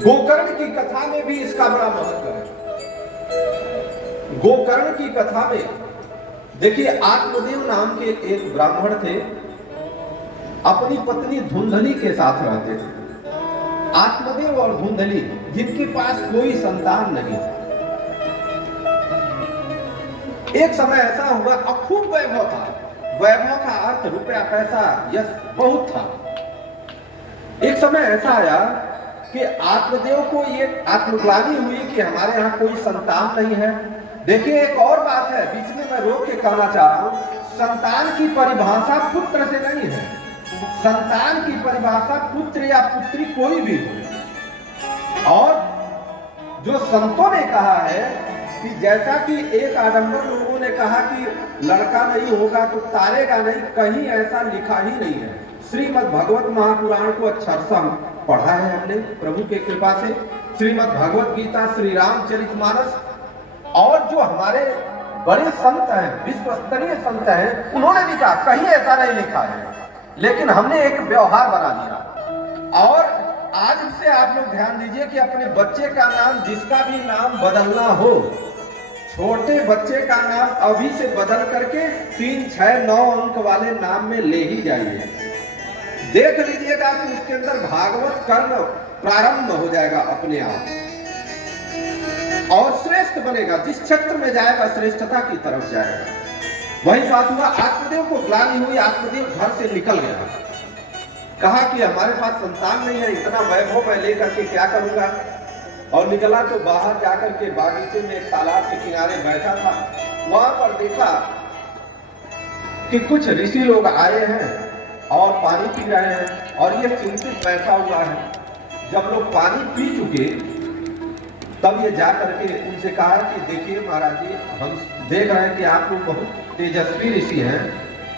गोकर्ण की कथा में भी इसका बड़ा महत्व है। गोकर्ण की कथा में देखिए, आत्मदेव नाम के एक ब्राह्मण थे, अपनी पत्नी धुंधली के साथ रहते थे। आत्मदेव और धुंधली, जिनके पास कोई संतान नहीं था। एक समय ऐसा हुआ, अब खूब वैभव था, वैभव का अर्थ रुपया पैसा यश बहुत था। एक समय ऐसा आया कि आत्मदेव को ये आत्मग्लानि हुई कि हमारे यहाँ कोई संतान नहीं है। देखिए, एक और बात है, बीच में मैं रोक के कहना चाह रहा हूं, संतान की परिभाषा पुत्र से नहीं है। संतान की परिभाषा पुत्र या पुत्री कोई भी हो। और जो संतों ने कहा है कि जैसा कि एक आडंबर लोगों ने कहा कि लड़का नहीं होगा तो तारेगा नहीं, कहीं ऐसा लिखा ही नहीं है। श्रीमद् भगवत महापुराण को अक्षरशः पढ़ा है हमने प्रभु के कृपा से, श्रीमद् भगवत गीता, श्री रामचरितमानस, और जो हमारे बड़े संत हैं, विश्व स्तरीय संत हैं, उन्होंने भी कहा कहीं ऐसा नहीं लिखा है। लेकिन हमने एक व्यवहार बना लिया। और आज से आप लोग ध्यान दीजिए कि अपने बच्चे का नाम, जिसका भी नाम बदलना हो, छोटे बच्चे का नाम अभी से बदल करके 3, 6, 9 अंक वाले नाम में ले ही जाइए। देख लीजिएगा कि उसके अंदर भागवत कर्म प्रारंभ हो जाएगा अपने आप, और श्रेष्ठ बनेगा। जिस क्षेत्र में जाएगा श्रेष्ठता की तरफ जाएगा। वही बात हुआ, आत्मदेव को ग्लानि हुई, आत्मदेव घर से निकल गया। कहा कि हमारे पास संतान नहीं है, इतना वैभव मैं लेकर के क्या करूंगा। और निकला तो बाहर जाकर के बागीचे में एक तालाब के किनारे बैठा था। वहां पर देखा कि कुछ ऋषि लोग आए हैं और पानी पी रहे हैं, और ये चिंतित बैठा हुआ है। जब लोग पानी पी चुके, तब ये जा करके उनसे कहा कि देखिए महाराज जी, हम देख रहे हैं कि आप लोग बहुत तेजस्वी ऋषि हैं,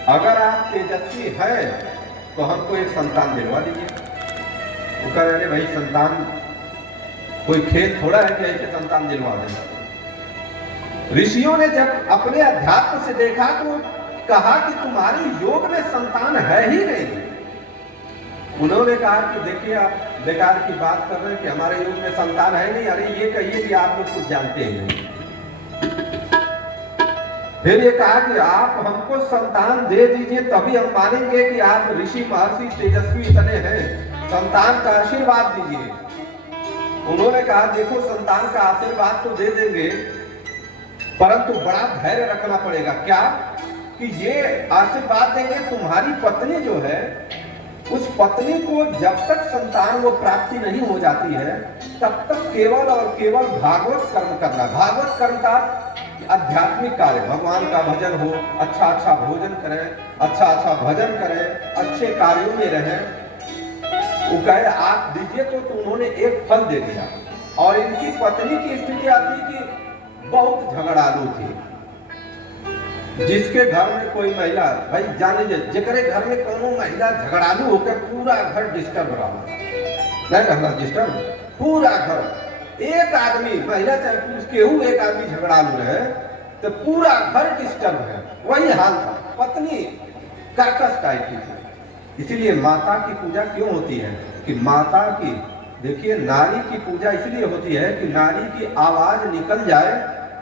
अगर आप तेजस्वी हैं तो हमको एक संतान दिलवा दीजिए। वो कह रहे भाई, संतान कोई खेत थोड़ा है कि ऐसे संतान दिलवा दें। ऋषियों ने जब अपने अध्यात्म से देखा तो कहा कि तुम्हारे योग में संतान है ही नहीं। उन्होंने कहा कि देखिए, आप बेकार की बात कर रहे हैं कि हमारे योग में संतान है नहीं। अरे ये कहिए कि आप लोग कुछ जानते ही नहीं। फिर ये कहा कि आप हमको संतान दे दीजिए, तभी हम मानेंगे कि आप ऋषि महर्षि तेजस्वी इतने हैं, संतान का आशीर्वाद दीजिए। उन्होंने कहा देखो, संतान का आशीर्वाद तो दे देंगे, परंतु बड़ा धैर्य रखना पड़ेगा। क्या कि ये आशीर्वाद देंगे, तुम्हारी पत्नी जो है, उस पत्नी को जब तक संतान वो प्राप्ति नहीं हो जाती है, तब तक केवल और केवल भागवत कर्म करना। भागवत कर्म का आध्यात्मिक कार्य, भगवान का भजन हो, अच्छा अच्छा भोजन करें, अच्छा अच्छा भजन करें, अच्छे कार्यों में रहें। वो कहे आप दीजिए तो उन्होंने एक फल दे दिया। और इनकी पत्नी की स्थिति आती कि बहुत झगड़ालू थी। जिसके घर में कोई महिला, भाई जान लीजिए, जिसके घर में कोनो महिला झगड़ालू होकर पूरा घर डिस्टर्ब रहा, नहीं रहना डिस्टर्ब, पूरा घर, एक आदमी, महिला चाहे पुरुष, केहू एक आदमी झगड़ालू रहे तो पूरा घर डिस्टर्ब है। वही हाल था। पत्नी कर्कश टाइप की थी। इसीलिए माता की पूजा क्यों होती है कि माता की, देखिए, नारी की पूजा इसलिए होती है कि नारी की आवाज निकल जाए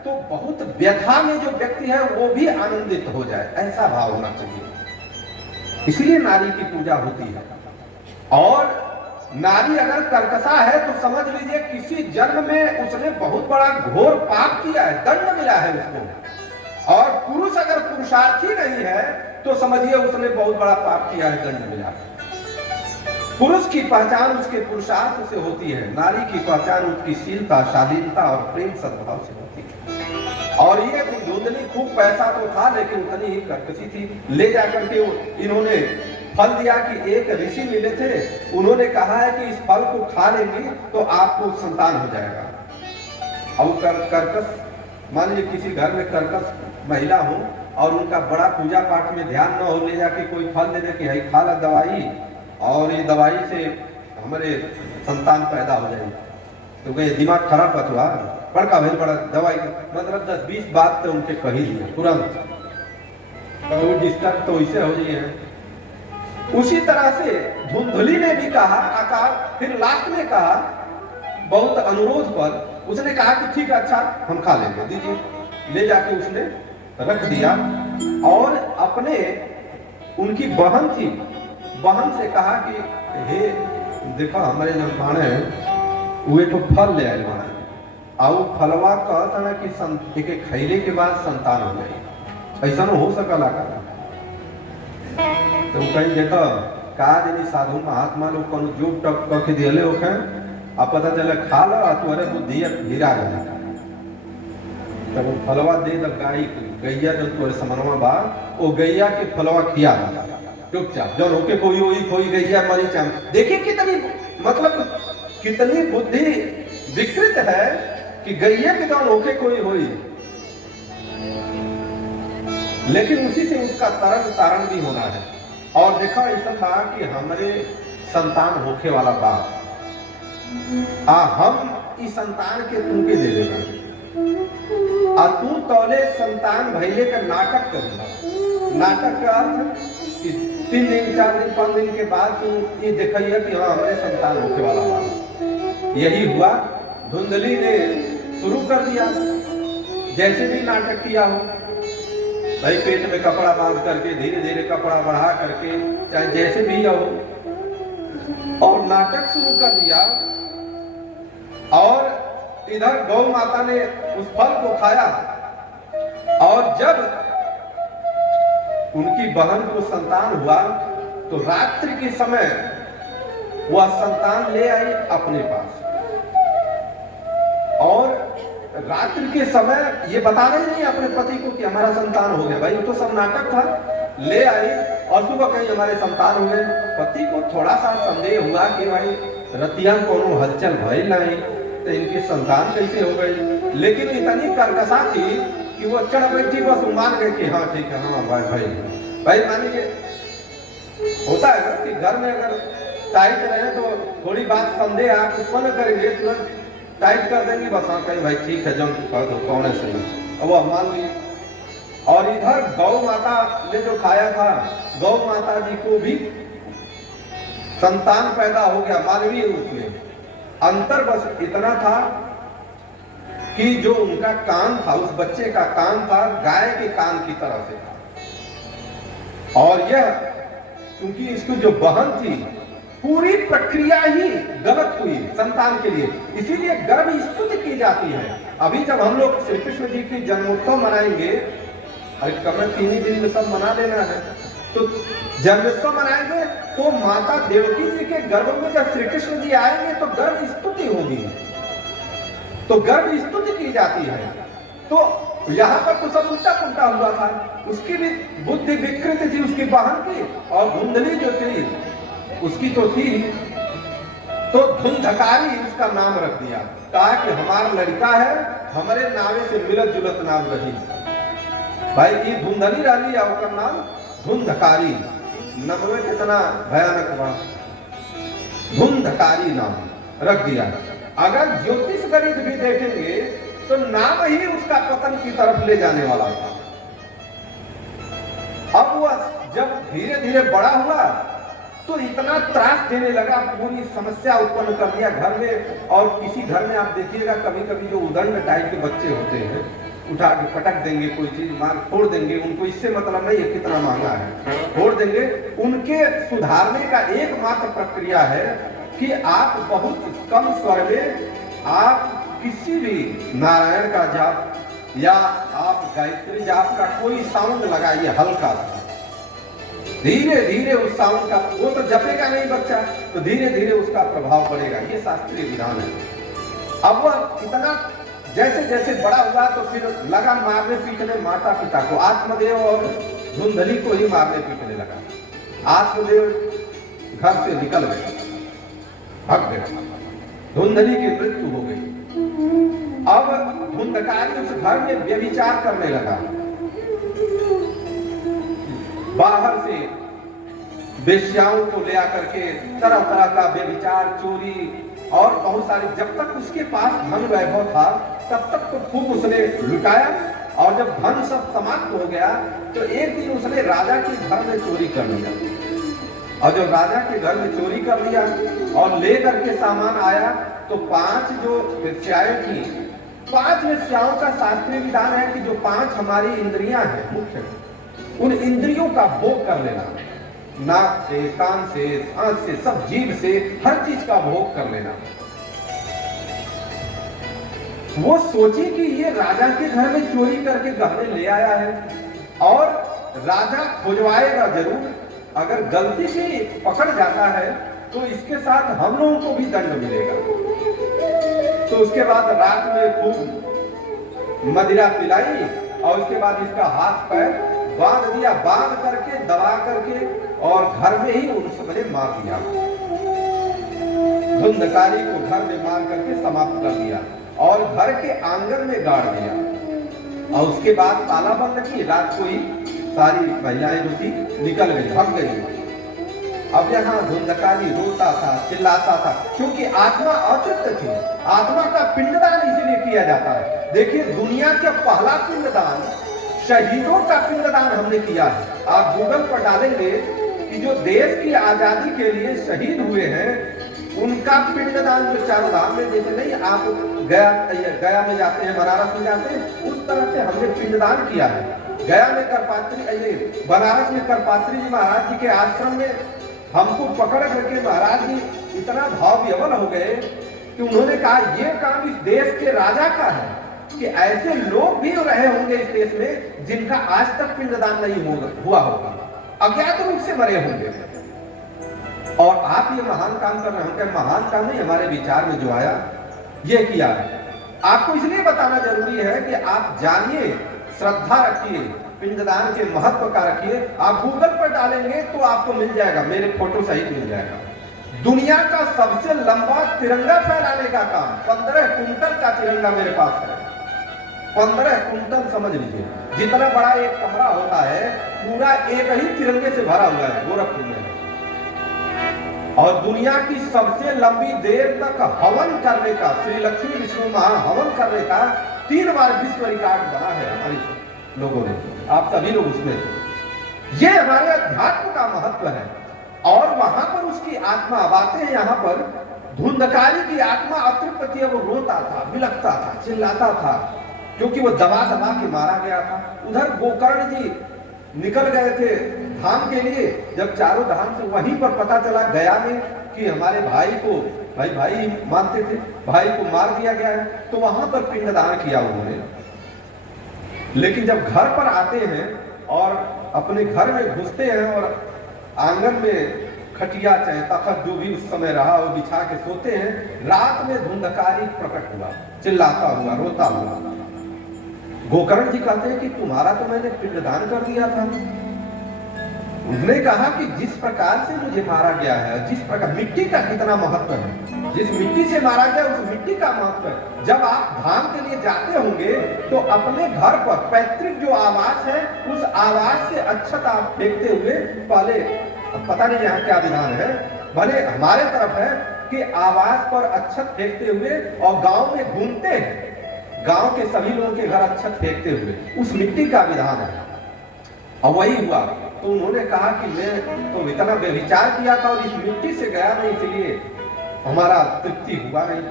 तो बहुत व्यथा में जो व्यक्ति है वो भी आनंदित हो जाए, ऐसा भाव होना चाहिए। इसलिए नारी की पूजा होती है। और नारी अगर कर्कशा है तो समझ लीजिए किसी जन्म में उसने बहुत बड़ा घोर पाप किया है, दंड मिला है उसको। और पुरुष अगर पुरुषार्थी नहीं है तो समझिए उसने बहुत बड़ा पाप किया है, दंड मिला है। पुरुष की पहचान उसके पुरुषार्थ से होती है, नारी की पहचान उसकी शीलता, शालीनता और प्रेम सद्भाव से होती है। और ये धुंधली, खूब पैसा तो था लेकिन उतनी ही कर्कशी थी। ले जाकर के इन्होंने फल दिया कि एक ऋषि मिले थे, उन्होंने कहा है कि इस फल को खा लेंगे तो आपको संतान हो जाएगा। और कर्कश, मान लीजिए किसी घर में कर्कश महिला हो और उनका बड़ा पूजा पाठ में ध्यान न हो, ले जाके कोई फल दे दे कि है खा ला दवाई, और ये दवाई से हमारे संतान पैदा हो जाएगी, तो कहीं दिमाग खराब हुआ, बड़का भेल बड़ा दवाई, मतलब 10-20 बात तो उनके कही दिए तुरंत, तो डिस्टर्ब तो इसे हो जाइए। उसी तरह से धुंधली ने भी कहा आकार, फिर लास्ट में कहा बहुत अनुरोध पर उसने कहा कि ठीक है, अच्छा हम खा लेंगे, दीजिए। ले जाके उसने रख दिया और अपने उनकी बहन थी, बहन से कहा कि हे देखो हमारे जब बाणे वे तो फल ले आए बाणे और फलवा कहता ना कि एक खैले के बाद संतान हो जाए, ऐसा न हो सकला का। तो कहीं देखो का जनी साधु महात्मा लोग को जोग टप करके दिले ओखे अब पता चले खा लो तुम्हारे बुद्धि हीरा गया तब फलवा दे द गाय गैया जो तोरे समनवा बा वो गैया के फलवा खिया चुपचाप जो रोके कोई वही कोई गैया मरी चाम। देखिए कितनी मतलब कितनी बुद्धि विकृत है कि गैया के दान होके कोई होई, लेकिन उसी से उसका तारण भी होना है। और देखा ऐसा था कि हमारे संतान होके वाला बाप हम इस संतान के तुमके दे देगा और तू तौले संतान भैले का नाटक करेगा। नाटक का अर्थ कि 3 दिन 4 दिन 5 दिन के बाद तू ये देखिए कि हाँ हमारे संतान होके वाला बाप। यही हुआ, धुंधली ने शुरू कर दिया जैसे भी नाटक किया हो, भाई पेट में कपड़ा बांध करके धीरे धीरे कपड़ा बढ़ा करके चाहे जैसे भी हो, और नाटक शुरू कर दिया। और इधर गौ माता ने उस फल को खाया और जब उनकी बहन को संतान हुआ तो रात्रि के समय वह संतान ले आई अपने पास। और रात्रि के समय ये बता रही नहीं अपने पति को कि हमारा संतान हो गया, भाई तो सब नाटक था। ले आई और सुबह कहीं हमारे संतान हो गए। पति को थोड़ा सा संदेह हुआ कि भाई रतिया कोनो हलचल भइल नहीं तो इनकी संतान कैसे हो गई, लेकिन इतनी कर्कशा थी कि वो चढ़ बैठी बस मान गए कि हाँ ठीक है, हाँ भाई भाई भाई मान लीजिए होता है ना कि घर में अगर टाइट रहे तो थोड़ी बात संदेह आप उत्पन्न करेंगे, तुरंत टाइट कर देंगे, बस हाँ कहीं भाई ठीक है जम कर दो कौन है सही, अब वो मान ली। और इधर गौ माता ने जो खाया था, गौ माता जी को भी संतान पैदा हो गया मानवीय रूप में। अंतर बस इतना था कि जो उनका कान था, उस बच्चे का कान था गाय के कान की तरह से था। और यह क्योंकि इसकी जो बहन थी पूरी प्रक्रिया ही गलत हुई संतान के लिए, इसीलिए गर्भ स्तुति की जाती है। अभी जब हम लोग श्री कृष्ण जी की जन्मोत्सव मनाएंगे, कम 3 दिन में सब मना लेना है, तो जन्मोत्सव मनाएंगे तो माता देवकी जी के गर्भ में जब श्री कृष्ण जी आएंगे तो गर्भ स्तुति होगी, तो गर्भ स्तुति की जाती है। तो यहाँ पर तो सब उल्टा पुल्टा हुआ था, उसकी भी बुद्धि विकृत थी उसकी बहन की, और धुंधली जो थी उसकी तो थी, तो धुंधकारी उसका नाम रख दिया। कहा कि हमारा लड़का है, हमारे नावे से मिलत जुलत नाम रही, भाई ये धुंधली रही है, उसका नाम धुंधकारी। नमवे कितना भयानक बात, धुंधकारी नाम रख दिया। अगर ज्योतिष गणित भी देखेंगे तो नाम ही उसका पतन की तरफ ले जाने वाला था। अब वह जब धीरे धीरे बड़ा हुआ तो इतना त्रास देने लगा, पूरी समस्या उत्पन्न कर दिया घर में। और किसी घर में आप देखिएगा कभी कभी जो उदंड टाइप के बच्चे होते हैं, उठा के पटक देंगे, कोई चीज मार फोड़ देंगे, उनको इससे मतलब नहीं है कितना महंगा है, फोड़ देंगे। उनके सुधारने का एकमात्र प्रक्रिया है कि आप बहुत कम स्वर में आप किसी भी नारायण का जाप या आप गायत्री जाप का कोई साउंड लगाइए हल्का सा, धीरे धीरे उस साउंड का, वो तो जपेगा नहीं बच्चा, तो धीरे धीरे उसका प्रभाव पड़ेगा। ये शास्त्रीय विधान है। अब वह इतना जैसे जैसे बड़ा हुआ तो फिर लगा मारने पीटने माता पिता को, आत्मदेव और धुंधली को ही मारने पीटने लगा। आत्मदेव घर से निकल गए, भाग गए, धुंधली की मृत्यु हो गई। अब धुंधकारी उस घर में व्यभिचार करने लगा, बाहर से वेश्याओं को ले आकर के तरह तरह का व्यभिचार, चोरी और बहुत सारे, जब तक उसके पास धन वैभव था तब तक तो खूब उसने लुटाया। और जब धन सब समाप्त हो गया तो एक दिन उसने राजा के घर में चोरी कर लिया। और जब राजा के घर में चोरी कर लिया और ले करके सामान आया तो 5 जो वेश्याएं थी, 5 वेश्याओं का शास्त्रीय विधान है कि जो 5 हमारी इंद्रियां हैं मुख्य, उन इंद्रियों का भोग कर लेना, नाक से, कान से, सांस से, सब जीभ से, हर चीज का भोग कर लेना। वो सोची कि ये राजा के घर में चोरी करके गहने ले आया है और राजा खोजवाएगा जरूर, अगर गलती से पकड़ जाता है तो इसके साथ हम लोगों को भी दंड मिलेगा। तो उसके बाद रात में खूब मदिरा पिलाई और उसके बाद इसका हाथ पैर बांध दिया, बांध करके दबा करके और घर में ही उन सबने मार दिया। धुंधकारी को घर में मार करके समाप्त कर दिया और घर के आंगन में गाड़ दिया। और उसके बाद ताला बंद की, रात को ही सारी महिलाएं जो थी निकल गई, भाग गई। अब यहाँ धुंधकारी रोता था, चिल्लाता था, क्योंकि आत्मा अतृप्त थी। आत्मा का पिंडदान इसीलिए किया जाता है। देखिए, दुनिया का पहला पिंडदान शहीदों का पिंडदान हमने किया है। आप गूगल पर डालेंगे कि जो देश की आजादी के लिए शहीद हुए हैं उनका पिंडदान जो चारों धाम में, जैसे नहीं आप गया में जाते हैं, बनारस में जाते हैं, उस तरह से हमने पिंडदान किया है। गया में करपात्री, बनारस में करपात्री जी महाराज जी के आश्रम में हमको पकड़ करके महाराज जी इतना भाव विह्वल हो गए कि उन्होंने कहा ये काम इस देश के राजा का है कि ऐसे लोग भी रहे होंगे इस देश में जिनका आज तक पिंडदान नहीं हुआ होगा, अज्ञात रूप से मरे होंगे। और आप ये महान काम कर रहे हैं। महान काम नहीं, हमारे विचार में जो आया ये किया है। आपको इसलिए बताना जरूरी है कि आप जानिए, श्रद्धा रखिए, पिंडदान के महत्व का रखिए। आप गूगल पर डालेंगे तो आपको मिल जाएगा, मेरे फोटो सहित मिल जाएगा। दुनिया का सबसे लंबा तिरंगा फहराने का काम 15 कुंटल का तिरंगा मेरे पास है। 15 कुंटल समझ लीजिए, जितना बड़ा एक कमरा होता है पूरा एक ही तिरंगे से भरा हुआ है गोरखपुर में। और दुनिया की सबसे लंबी देर तक हवन करने का, श्री लक्ष्मी विष्णु महा हवन करने का 3 बार विश्व रिकॉर्ड बना है हमारे लोगों ने। आप सभी लोग उसमें, ये हमारे अध्यात्म का महत्व है। और वहां पर उसकी आत्मा, आते हैं यहाँ पर, धुंधकारी की आत्मा अतृप्त थी, वो रोता था, बिलखता था, चिल्लाता था, क्योंकि वो दबा दबा के मारा गया था। उधर गोकर्ण जी निकल गए थे धाम के लिए। जब चारों धाम से वहीं पर पता चला गया में कि हमारे भाई को, भाई मानते थे, भाई को मार दिया गया है, तो वहां पर पिंडदान किया उन्होंने। लेकिन जब घर पर आते हैं और अपने घर में घुसते हैं और आंगन में खटिया चाहे तखत जो भी उस समय रहा वो बिछा के सोते हैं, रात में धुंधकारी प्रकट हुआ, चिल्लाता हुआ, रोता हुआ। गोकर्ण जी कहते हैं कि तुम्हारा तो मैंने पिंडदान कर दिया था। उसने कहा कि जिस प्रकार से मुझे मारा गया है, जिस प्रकार, मिट्टी का कितना महत्व है, जिस मिट्टी से मारा गया उस मिट्टी का महत्व है। जब आप धाम के लिए जाते होंगे तो अपने घर पर पैतृक जो आवास है उस आवास से अक्षत आप फेंकते हुए, पहले पता नहीं यहाँ क्या विधान है, भले हमारे तरफ है कि आवास पर अक्षत फेंकते हुए और गांव में घूमते हैं, गांव के सभी लोगों के घर अक्षत फेंकते हुए, उस मिट्टी का विधान है। और वही हुआ। तो उन्होंने कहा कि मैं तो इतना व्यभिचार किया था और इस मिट्टी से गया नहीं, इसलिए हमारा तृप्ति हुआ नहीं।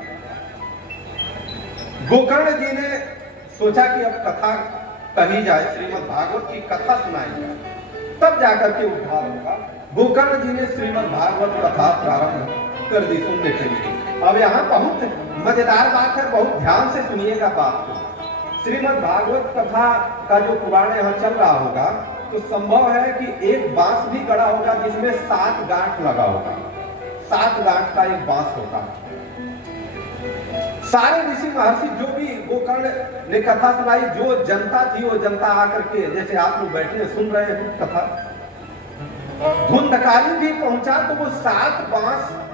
गोकर्ण जी ने सोचा कि अब कथा कही जाए, श्रीमद् भागवत की कथा सुनाई जाए, तब जाकर के उद्धार होगा। गोकर्ण जी ने श्रीमद् भागवत कथा प्रारंभ कर दी सुनने के लिए। अब यहाँ बहुत मजेदार बात है, बहुत ध्यान से सुनिएगा बात को। श्रीमद् भागवत कथा का जो पुराण यहाँ चल रहा होगा तो संभव है कि एक बांस भी गड़ा होगा जिसमें 7 गांठ लगा होगा। 7 गांठ का एक बांस होता है। सारे ऋषि महर्षि जो भी गोकर्ण ने कथा सुनाई, जो जनता थी वो जनता आकर के, जैसे आप लोग बैठे सुन रहे हैं कथा, धुंधकारी भी पहुंचा तो वो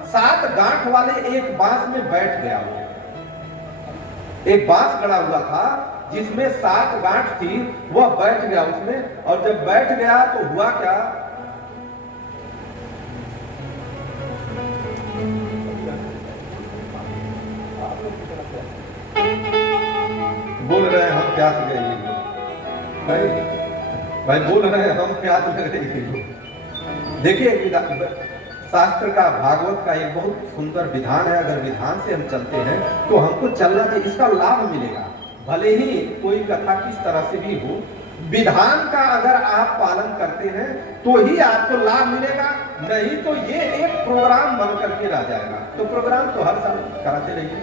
7 गांठ वाले एक बांस में बैठ गया। एक बांस गड़ा हुआ था जिसमें 7 गांठ थी, वह बैठ गया उसमें। और जब बैठ गया तो हुआ क्या, बोल रहे हैं हम प्यास गए, भाई बोल रहे हैं हम प्यास लग रही है। देखिए शास्त्र का, भागवत का एक बहुत सुंदर विधान है। अगर विधान से हम चलते हैं तो हमको चलना चाहिए, इसका लाभ मिलेगा। भले ही कोई कथा किस तरह से भी हो, विधान का अगर आप पालन करते हैं तो ही आपको लाभ मिलेगा, नहीं तो ये एक प्रोग्राम बन करके रह जाएगा। तो प्रोग्राम तो हर साल कराते रहिए।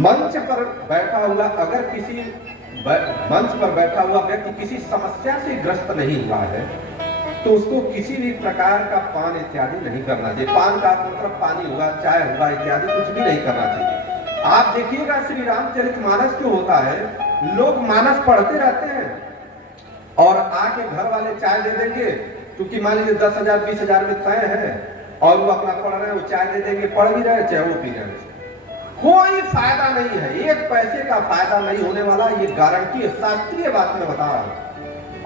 मंच पर बैठा हुआ, अगर किसी मंच पर बैठा हुआ व्यक्ति किसी समस्या से ग्रस्त नहीं हुआ है तो उसको किसी भी प्रकार का पान इत्यादि नहीं करना चाहिए। पान का मतलब पानी हुआ, चाय हुआ इत्यादि कुछ भी नहीं करना चाहिए। आप देखिएगा श्री रामचरितमानस क्यों होता है, लोग मानस पढ़ते रहते हैं और आके घर वाले चाय दे देंगे, क्योंकि मान लीजिए 10,000 20,000 में तय है और वो अपना पढ़ रहे हैं, वो चाय दे देंगे, पढ़ भी रहे चाहे वो पी रहे हैं। कोई फायदा नहीं है, एक पैसे का फायदा नहीं होने वाला, ये गारंटी है, शास्त्रीय बात में बता रहा हूं।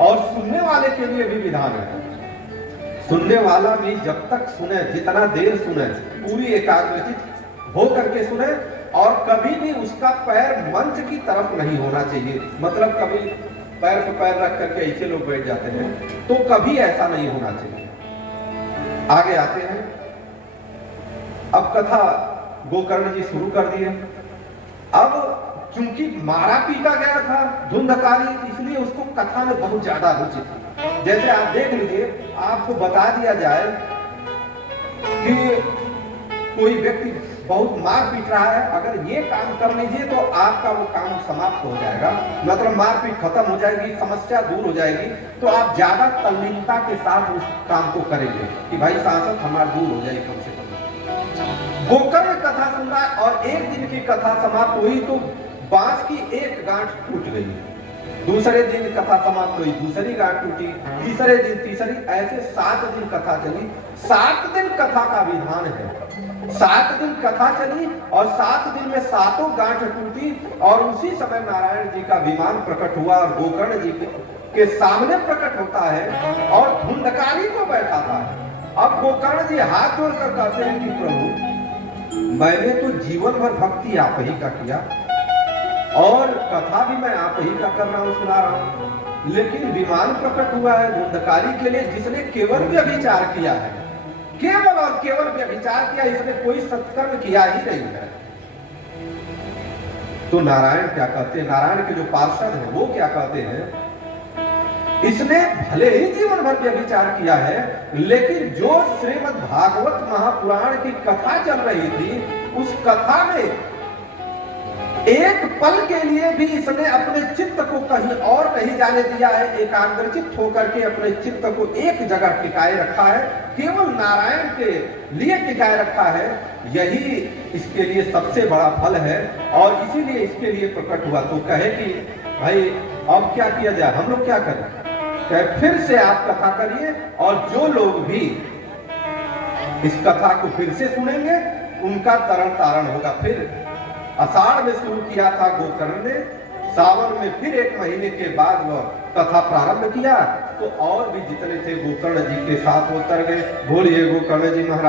और सुनने वाले के लिए भी विधान है, सुनने वाला भी जब तक सुने, जितना देर सुने, पूरी एकाग्रचित हो करके सुने, और कभी भी उसका पैर मंच की तरफ नहीं होना चाहिए। मतलब कभी पैर पे पैर रख करके ऐसे लोग बैठ जाते हैं, तो कभी ऐसा नहीं होना चाहिए। आगे आते हैं, अब कथा गोकर्ण जी शुरू कर दिए। अब चूंकि मारा पीटा गया था धुंधकारी, इसलिए उसको कथा में बहुत ज्यादा रुचि थी। जैसे आप देख लीजिए, आपको बता दिया जाए कि कोई व्यक्ति बहुत मार पीट रहा है, अगर ये काम कर लीजिए तो आपका वो काम समाप्त हो जाएगा, मतलब मारपीट खत्म हो जाएगी, समस्या दूर हो जाएगी, तो आप ज्यादा तल्लीनता के साथ उस काम को करेंगे कि भाई सांसद हमारा दूर हो जाए कम से कम। गोकर्ण कथा सुन रहा है और एक दिन की कथा समाप्त हुई तो बांस की एक गांठ टूट गई, दूसरे दिन कथा समाप्त हुई, दूसरी गांठ टूटी, तीसरे दिन तीसरी, ऐसे 7 दिन कथा चली। 7 दिन कथा का विधान है, 7 दिन कथा चली और 7 दिन में 7 गांठ टूटी, और उसी समय नारायण जी का विमान प्रकट हुआ और गोकर्ण जी के सामने प्रकट होता है और धुंधकारी को बैठाता है। अब गोकर्ण जी हाथ जोड़कर कहते हैं कि प्रभु, मैंने तो जीवन भर भक्ति आप ही का किया और कथा भी मैं आप ही का कर रहा हूं, सुना रहा हूं, लेकिन विमान प्रकट हुआ है धुंधकारी के लिए जिसने केवल व्यभिचार किया है, केवल और केवल व्यभिचार किया, इसने कोई सत्कर्म किया ही नहीं है। तो नारायण क्या कहते हैं, नारायण के जो पार्षद हैं वो क्या कहते हैं, इसने भले ही जीवन भर व्यभिचार किया है, लेकिन जो श्रीमद् भागवत महापुराण की कथा चल रही थी, उस कथा में एक पल के लिए भी इसने अपने चित्त को कहीं और नहीं जाने दिया है, एकाग्रचित होकर के अपने चित्त को एक जगह टिकाए रखा है, केवल नारायण के लिए टिकाए रखा है। यही इसके लिए सबसे बड़ा फल है और इसीलिए इसके लिए प्रकट हुआ। तो कहे कि भाई अब क्या किया जाए, हम लोग क्या करें, कहे फिर से आप कथा करिए और जो लोग भी इस कथा को फिर से सुनेंगे उनका तरण तारण होगा। फिर आषाढ़ में शुरू किया था गोकर्ण ने, सावन में फिर 1 महीने के बाद वह कथा प्रारंभ किया, तो और भी जितने थे गोकर्ण जी के साथ उतर गए। बोलिए गोकर्ण जी महाराज।